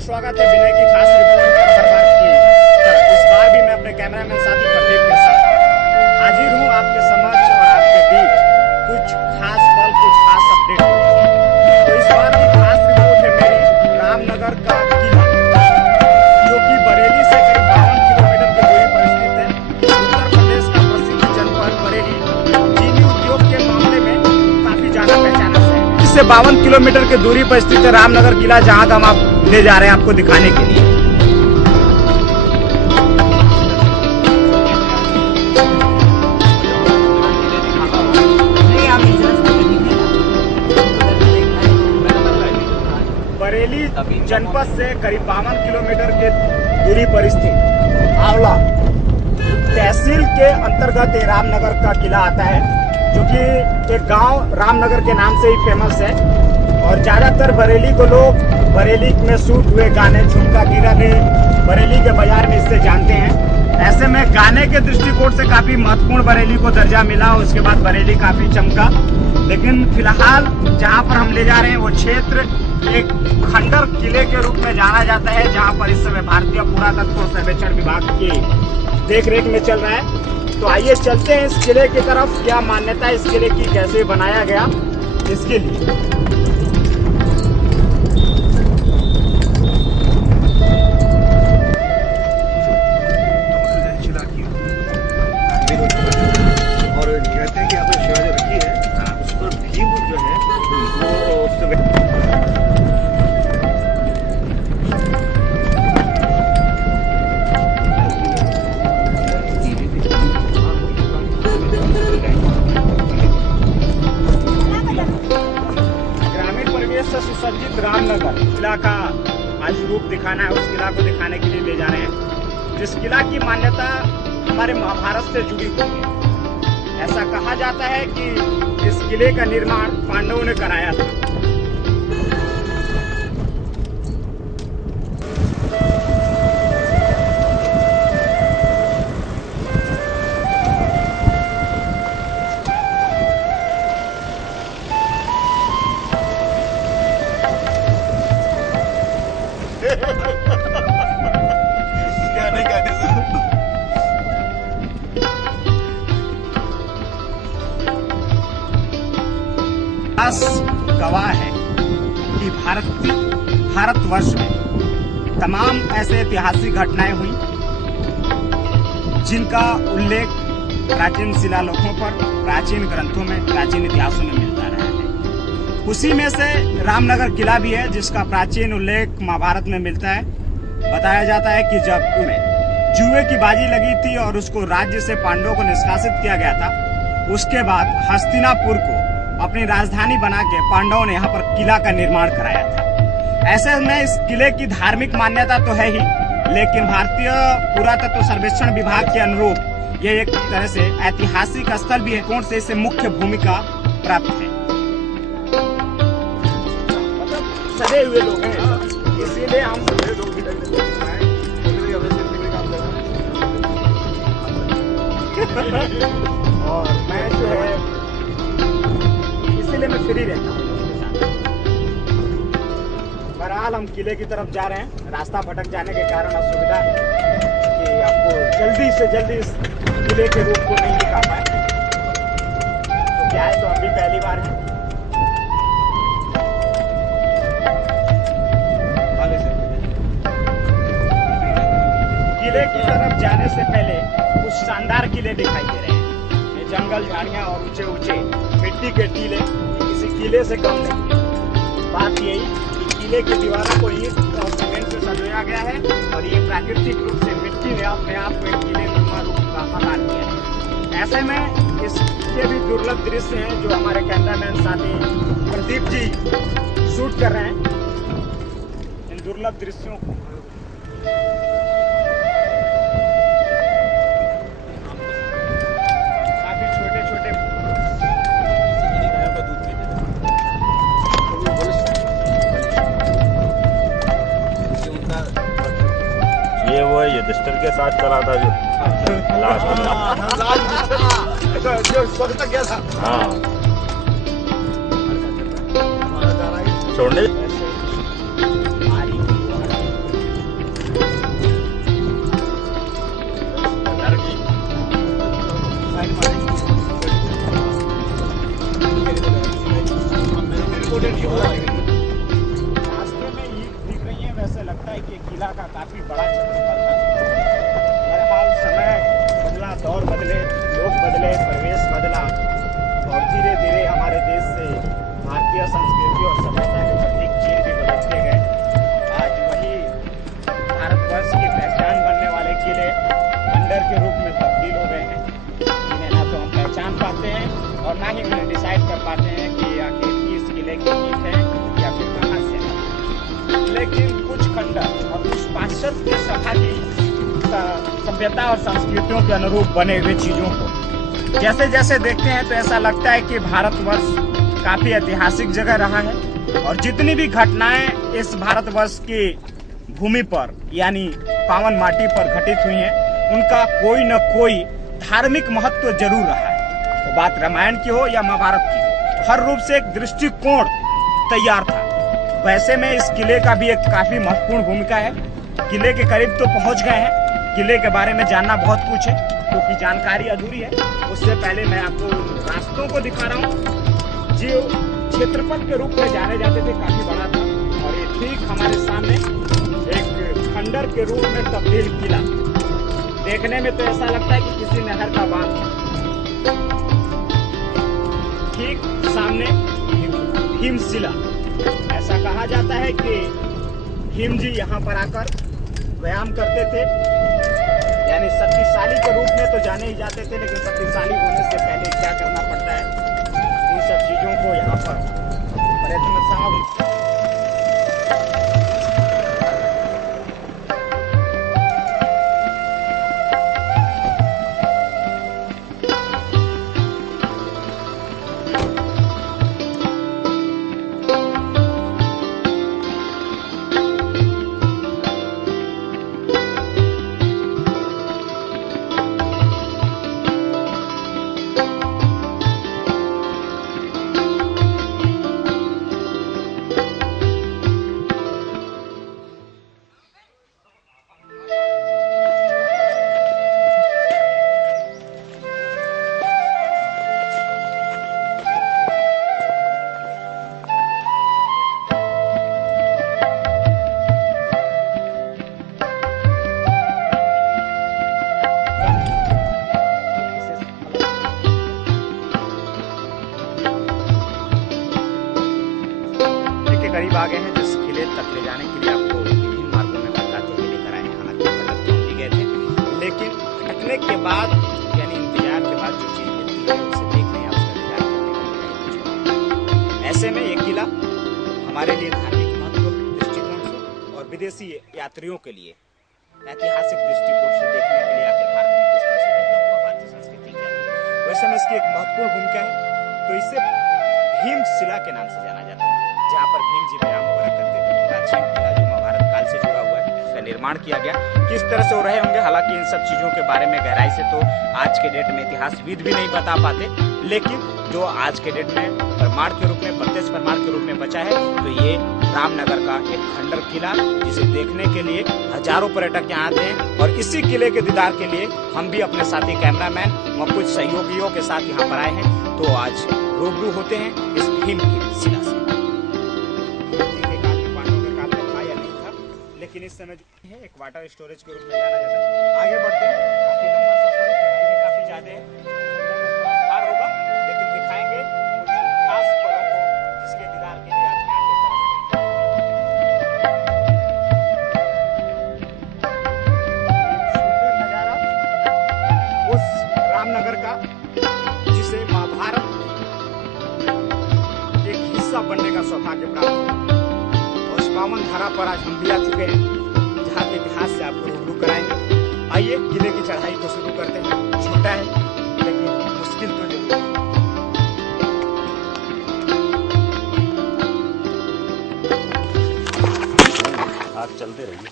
स्वागत है विनय की खास रिपोर्ट में हर बार की तरह इस बार भी मैं अपने कैमरामैन साथी प्रदीप के साथ हाजिर हूं आपके समक्ष और आपके बीच कुछ खास पल, कुछ खास अपडेट। तो इस बार की खास रिपोर्ट है मेरी रामनगर का किला, जो कि बरेली से करीब 52 किलोमीटर की दूरी पर स्थित है। उत्तर प्रदेश का प्रसिद्ध जनपद बरेली चीनी उद्योग के मामले में काफी जाना पहचाना है। इससे 52 किलोमीटर की दूरी पर स्थित है रामनगर किला, जहाँ हम आप ले जा रहे हैं आपको दिखाने के लिए। बरेली जनपद से करीब 52 किलोमीटर के दूरी पर स्थित आंवला तहसील के अंतर्गत रामनगर का किला आता है, जो कि एक गांव रामनगर के नाम से ही फेमस है। और ज्यादातर बरेली को लोग बरेली में शूट हुए गाने झुमका गिराने बरेली के बाजार में इससे जानते हैं। ऐसे में गाने के दृष्टिकोण से काफी महत्वपूर्ण बरेली को दर्जा मिला, उसके बाद बरेली काफी चमका। लेकिन फिलहाल जहां पर हम ले जा रहे हैं वो क्षेत्र एक खंडर किले के रूप में जाना जाता है, जहां पर इस समय भारतीय पुरातत्व सर्वेक्षण विभाग की देखरेख में चल रहा है। तो आइए चलते हैं इस किले की तरफ। क्या मान्यता है इस किले की, कैसे बनाया गया, इसके लिए सुसज्जित रामनगर किला का आज रूप दिखाना है। उस किला को दिखाने के लिए ले जा रहे हैं, जिस किला की मान्यता हमारे महाभारत से जुड़ी हुई है। ऐसा कहा जाता है कि इस किले का निर्माण पांडवों ने कराया था। गवाह है कि भारतवर्ष में तमाम ऐसे ऐतिहासिक घटनाएं हुई जिनका उल्लेख प्राचीन शिलालेखों पर, प्राचीन ग्रंथों में, प्राचीन इतिहासों में मिलता रहा है। उसी में से रामनगर किला भी है, जिसका प्राचीन उल्लेख महाभारत में मिलता है। बताया जाता है कि जब जुए की बाजी लगी थी और उसको राज्य से पांडवों को निष्कासित किया गया था, उसके बाद हस्तिनापुर को अपनी राजधानी बना के पांडवों ने यहाँ पर किला का निर्माण कराया था। ऐसे में इस किले की धार्मिक मान्यता तो है ही, लेकिन भारतीय पुरातत्व सर्वेक्षण विभाग के अनुरूप ये एक तरह से ऐतिहासिक स्थल भी है। कौन से इसे मुख्य भूमिका प्राप्त है, मतलब सजे हुए लोग हैं, इसीलिए हम और मैं जो है इसीलिए मैं फ्री रहता हूँ। बहरहाल हम किले की तरफ जा रहे हैं। रास्ता भटक जाने के कारण असुविधा है कि आपको जल्दी से जल्दी इस किले के रूप को नहीं दिखा पाए। तो क्या है, तो हम भी पहली बार हैं। किले की तरफ जाने से पहले कुछ शानदार किले दिखाई दे रहे हैं। ये जंगल, झाड़ियां और ऊंचे ऊंचे मिट्टी के टीले किसी किले से कम नहीं है। बात यही कि किले की दीवारों को ईंट और सीमेंट से सजाया गया है और ये प्राकृतिक रूप से मिट्टी ने अपने आप को एक किले नुमा रूप का आकार दिया है। ऐसे में इसके भी दुर्लभ दृश्य हैं जो हमारे कैमरामैन साथी प्रदीप जी शूट कर रहे हैं। इन दुर्लभ दृश्यों को रजिस्टर के साथ चला था जो लास्ट में गया था। हाँ छोड़ने तो ऐसा लगता है कि किला का काफी बड़ा क्षेत्रफल था। बहरहाल समय बदला, दौर बदले, लोग बदले, परिवेश बदला और धीरे धीरे हमारे देश से भारतीय संस्कृति और सभ्यता के प्रतीक चिन्ह भी बदलते गए। आज वही भारतवर्ष की पहचान बनने वाले किले खंडर के रूप में तब्दील हो गए हैं, जिन्हें ना तो हम पहचान पाते हैं और ना ही उन्हें डिसाइड कर पाते हैं कि आखिर किस किले की ईंट है या फिर कहाँ से है। लेकिन कुछ खंडर और कुछ पाश्चात्य सभा की सभ्यता और संस्कृतियों के अनुरूप बने हुए चीजों को जैसे जैसे देखते हैं तो ऐसा लगता है कि भारतवर्ष काफी ऐतिहासिक जगह रहा है और जितनी भी घटनाएं इस भारतवर्ष की भूमि पर यानी पावन माटी पर घटित हुई हैं, उनका कोई न कोई धार्मिक महत्व जरूर रहा है। तो बात रामायण की हो या महाभारत की हो, हर रूप से एक दृष्टिकोण तैयार था। वैसे में इस किले का भी एक काफी महत्वपूर्ण भूमिका है। किले के करीब तो पहुंच गए हैं, किले के बारे में जानना बहुत कुछ है क्योंकि जानकारी अधूरी है। उससे पहले मैं आपको रास्तों को दिखा रहा हूँ जो क्षेत्रफल के रूप में जाने जाते थे, काफी बड़ा था और ये ठीक हमारे सामने एक खंडर के रूप में तब्दील किला। देखने में तो ऐसा लगता है कि किसी नहर का बांध। ठीक सामने भीमशिला। ऐसा कहा जाता है कि भीम जी यहाँ पर आकर व्यायाम करते थे, यानी शक्तिशाली के रूप में तो जाने ही जाते थे, लेकिन शक्तिशाली होने से पहले क्या करना पड़ता है, इन सब चीजों को यहाँ पर पर्यटन साहब करीब आ गए हैं। जिस किले तक ले जाने के लिए आपको विभिन्न मार्गों में भटकाते हुए लेकर आए हैं। हालांकि भटकते भी गए थे, लेकिन भटकने के बाद यानी इंतजार के बाद जो चीज मिलती है उसे देखने या उसका इंतजार करने का। ऐसे में ये किला हमारे लिए धार्मिक महत्व दृष्टिकोण से और विदेशी यात्रियों के लिए ऐतिहासिक दृष्टिकोण से देखने के लिए आखिर भारत में किस तरह से डेवलप हुआ, भारतीय संस्कृति क्या थी, वैसे में इसकी एक महत्वपूर्ण भूमिका है। तो इसे भीमशिला के नाम से जाना जाता है, जहाँ पर भीम जी व्यायाम वगैरह करते थे। प्राचीन किला जो महाभारत काल से जुड़ा हुआ है, इसका निर्माण किया गया। किस तरह से वो रहे होंगे, हालांकि इन सब चीजों के बारे में गहराई से तो आज के डेट में इतिहासविद भी नहीं बता पाते, लेकिन जो आज के डेट में प्रमाण के रूप में, प्रत्यक्ष प्रमाण के रूप में बचा है, तो ये रामनगर का एक खंडर किला, जिसे देखने के लिए हजारों पर्यटक यहाँ आते हैं। और इसी किले के दीदार के लिए हम भी अपने साथी कैमरामैन और कुछ सहयोगियों के साथ यहाँ पर आए हैं। तो आज रूबरू होते हैं इस भीम की शिला से। लेकिन इस समय जो है एक वाटर स्टोरेज के रूप में जाना जाता है। आगे बढ़ते हैं, काफी लंबा सफर है, भी काफी ज्यादा है, पार होगा, लेकिन दिखाएंगे कुछ खास पलों को जिसके दीदार के लिए आप यहाँ पे सुंदर नजारा उस रामनगर का जिसे महाभारत एक हिस्सा बनने का सौभाग्य प्राप्त हुआ। पावन धारा पर आज हम भी आ चुके हैं, जहाँ के इतिहास से आपको रूबरू कराएंगे। आइए किले की चढ़ाई को शुरू करते हैं। छोटा है लेकिन मुश्किल तो जरूर है। आप चलते रहिए।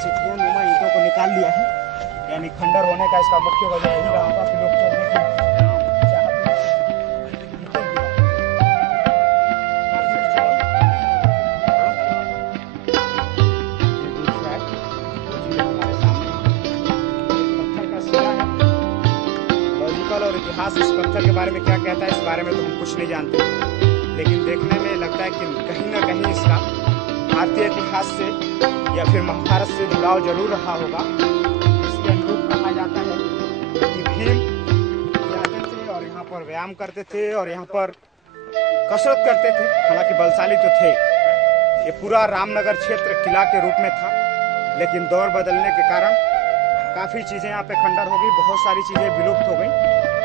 सीढ़ियानुमा ईंटों को निकाल लिया है, यानी खंडर होने का इसका मुख्य वजह यही रहा होगा कि लोग चढ़ने की लॉजिकल और इतिहास इतिहास इस पत्थर के बारे में क्या कहता है, इस बारे में तो हम कुछ नहीं जानते, लेकिन देखने में लगता है कि कहीं ना कहीं इसका भारतीय इतिहास से या फिर महाभारत से जुड़ाव जरूर रहा होगा। इसके अनुरूप कहा जाता है कि भीम जाते थे और यहाँ पर व्यायाम करते थे और यहाँ पर कसरत करते थे। हालांकि बलशाली तो थे। ये पूरा रामनगर क्षेत्र किला के रूप में था, लेकिन दौर बदलने के कारण काफ़ी चीज़ें यहाँ पे खंडर हो गई, बहुत सारी चीज़ें विलुप्त हो गई,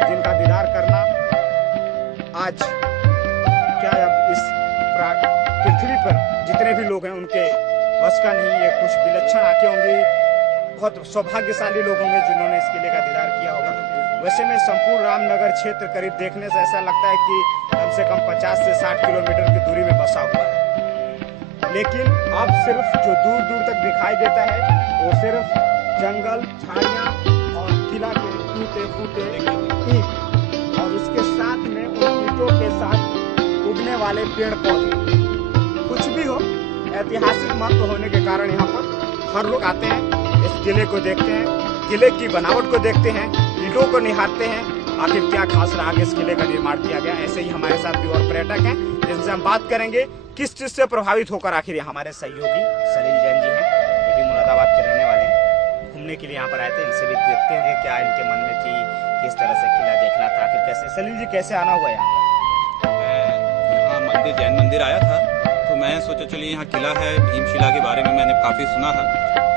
जिनका दीदार करना आज क्या अब इस पृथ्वी पर जितने भी लोग हैं उनके बस का नहीं। ये कुछ विलक्षण आंखें होंगी, बहुत सौभाग्यशाली लोग होंगे जिन्होंने इस किले का दीदार किया होगा। वैसे में संपूर्ण रामनगर क्षेत्र करीब देखने से ऐसा लगता है कि कम से कम 50 से 60 किलोमीटर की दूरी में बसा हुआ है, लेकिन अब सिर्फ जो दूर दूर तक दिखाई देता है वो सिर्फ जंगल, झाड़ियाँ और किला के टूटे फूटे ईंट और उसके साथ में उन ईंटों के साथ उगने वाले पेड़ पौधे। कुछ भी हो, ऐतिहासिक महत्व होने के कारण यहाँ पर हर लोग आते हैं, इस किले को देखते हैं, किले की बनावट को देखते हैं, ईंटों को निहारते हैं, आखिर क्या खास रहा कि इस किले का निर्माण किया गया। ऐसे ही हमारे साथ भी और पर्यटक हैं जिनसे हम बात करेंगे किस चीज से प्रभावित होकर आखिर हमारे सहयोगी सलील जैन जी हैं, ये भी मुरादाबाद के रहने वाले हैं, घूमने के लिए यहाँ पर आए थे। इनसे भी देखते हैं क्या इनके मन में थी, किस तरह से किला देखना था, आखिर कैसे। सलील जी कैसे आना हुआ यहाँ पर? मैं यहाँ मंदिर जैन मंदिर आया था, तो मैं सोचा चलिए यहाँ किला है, भीमशिला के बारे में मैंने काफ़ी सुना है,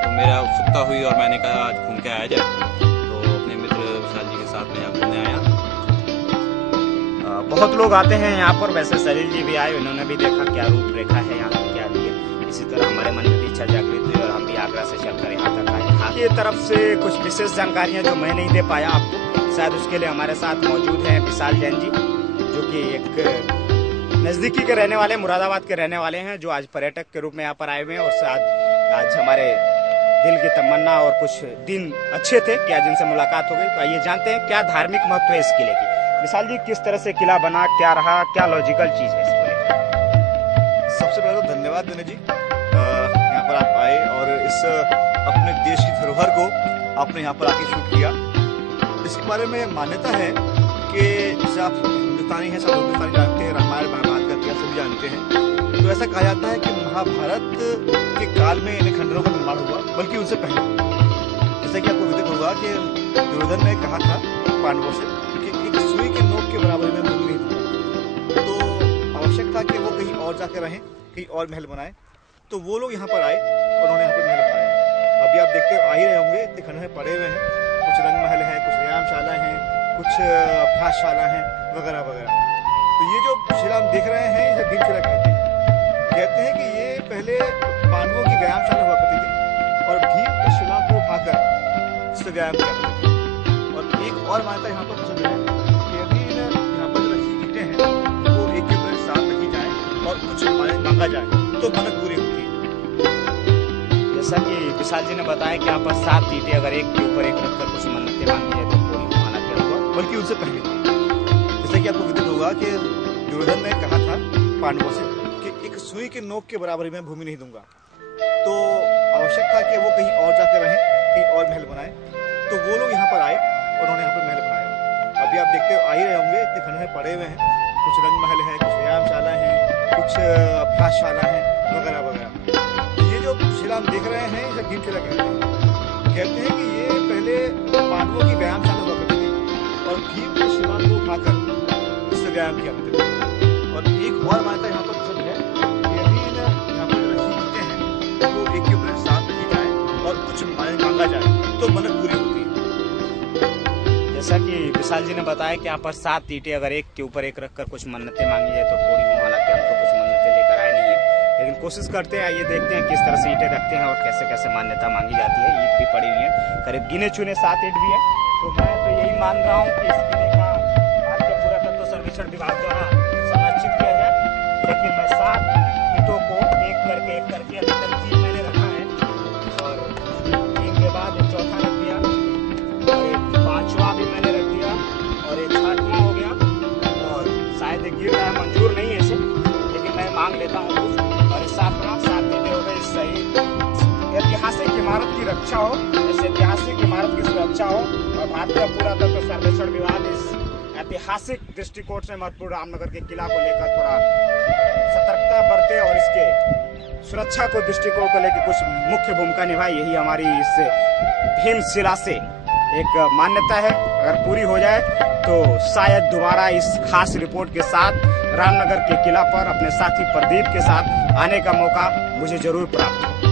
तो मेरा उत्सुकता हुई और मैंने कहा आज घूम के आया जाए। तो अपने मित्र विशाल जी के साथ मैं यहाँ घूमने आया। बहुत लोग आते हैं यहाँ पर, वैसे सलील जी भी आए, उन्होंने भी देखा क्या रूपरेखा है यहाँ की, क्या है। इसी तरह हमारे मन में भी इच्छा जागृत हुई और हम भी आगरा से चलकर यहाँ तक आए। आपकी तरफ से कुछ विशेष जानकारियाँ जो मैं नहीं दे पाया आपको, शायद उसके लिए हमारे साथ मौजूद हैं विशाल जैन जी, जो कि एक नज़दीकी के रहने वाले, मुरादाबाद के रहने वाले हैं, जो आज पर्यटक के रूप में यहाँ पर आए हुए हैं। और साथ आज हमारे दिल की तमन्ना और कुछ दिन अच्छे थे कि आज इनसे मुलाकात हो गई। तो आइए जानते हैं क्या धार्मिक महत्व है इस किले की। विशाल जी, किस तरह से किला बना, क्या रहा, क्या लॉजिकल चीज है इसको लेकर? सबसे पहले तो धन्यवाद दिनेश जी, यहाँ पर आप आए और इस अपने देश की धरोहर को आपने यहाँ पर आके शूट किया। इसके बारे में मान्यता है कि जैसे आप हिंदुस्तानी हैं, सब हिंदुस्तानी जानते हैं, रामायण महाभारत का इतिहास सभी जानते हैं। तो ऐसा कहा जाता है कि महाभारत के काल में इन खंडरों का निर्माण हुआ, बल्कि उनसे पहले। जैसा कि आपको विदित होगा कि दुर्योधन ने कहा था पांडवों से कि एक सुई के नोक के बराबर में भूमि नहीं दूंगा, तो आवश्यक था कि वो कहीं और जाकर रहें, कहीं और महल बनाए। तो वो लोग यहाँ पर आए और उन्होंने यहाँ पर महल बनाया। अभी आप देखते आ ही रहे होंगे, इतने खंडर पड़े हुए हैं, कुछ रंग महल हैं, कुछ व्यायामशाला हैं, कुछ अभ्यासशाला हैं, वगैरह वगैरह। तो ये जो शिला हम देख रहे हैं, इसे भीमशिला कहते हैं। कहते हैं कि ये पहले पांडवों की व्यायामशाला हुआ करती थी और भीम इस शिला को उठाकर इससे व्यायाम किया करते थे। और एक और मान्यता यहाँ पर प्रसिद्ध है कि यदि यहाँ पर जो रखी ईंटें हैं वो एक के ऊपर साथ रखी जाए और कुछ मांगा जाए तो मन्नत पूरी होती है। जैसा कि विशाल जी ने बताया कि यहाँ पर 7 ईंटें अगर एक के ऊपर एक रखकर कुछ मन्नतें मांगी जाए तो पूरी होना क्या हुआ, बल्कि उनसे पहले। जैसे कि आपको विदित होगा कि दुर्योधन ने कहा था पांडवों से कि एक सुई के नोक के बराबर में भूमि नहीं दूंगा, तो आवश्यक था कि वो कहीं और जाकर रहें, कहीं और महल बनाए। तो वो लोग यहाँ पर आए और उन्होंने यहाँ पर महल बनाया। अभी आप देखते आ ही रहे होंगे, इतने खंडर पड़े हुए हैं, कुछ रंग महल हैं, कुछ व्यायामशाला हैं, कुछ अभ्यासशाला हैं, वगैरह वगैरह। तो ये जो शिला हम देख रहे हैं, इसे भीमशिला कहते हैं। कहते हैं कि ये पहले पांडवों की व्यायामशाला हुआ करती थी और भीम इस शिला को उठाकर इससे व्यायाम किया करते थे। और एक और मान्यता यहाँ पर प्रसिद्ध है कि यदि यहाँ पर जो रखी ईंटें हैं वो एक के ऊपर साथ रखी जाए और कुछ मांगा जाए तो मन्नत पूरी होती है। जैसा कि विशाल जी ने बताया कि यहाँ पर 7 ईंटें अगर एक के ऊपर एक रखकर कुछ मन्नतें मांगी जाए तो पूरी हो। हालांकि हम तो कुछ मन्नतें लेकर आए नहीं है, लेकिन कोशिश करते हैं। आइए देखते हैं किस तरह से ईंटें रखते हैं और कैसे कैसे मान्यता मांगी जाती है। ईंट भी पड़ी हुई है, करीब गिने चुने 7 ईंट भी है। तो मैं तो यही मान रहा हूँ कि इस किले का भारतीय पुरातत्व सर्वेक्षण विभाग द्वारा संरक्षित किया जाए। लेकिन मैं 7 ईंटों को एक करके अभी तक 3 मैंने रखा है और 3 के बाद एक चौथा रख दिया और एक 5वां भी मैंने रख दिया और एक 6वां हो गया और शायद एक गिर रहा है, मंजूर नहीं है इसे, लेकिन मैं मांग लेता हूँ कुछ। और इस 7 ईंटें हो गए। सही ऐतिहासिक इमारत की रक्षा हो, इस ऐतिहासिक इमारत की सुरक्षा हो और भारतीय पुरातत्व सर्वेक्षण विभाग इस ऐतिहासिक दृष्टिकोण से महत्वपूर्ण रामनगर के किला को लेकर थोड़ा सतर्कता बरते और इसके सुरक्षा को दृष्टिकोण को लेकर कुछ मुख्य भूमिका निभाई। यही हमारी इस भीमशिला से एक मान्यता है। अगर पूरी हो जाए तो शायद दोबारा इस खास रिपोर्ट के साथ रामनगर के किला पर अपने साथी प्रदीप के साथ आने का मौका मुझे जरूर प्राप्त हो।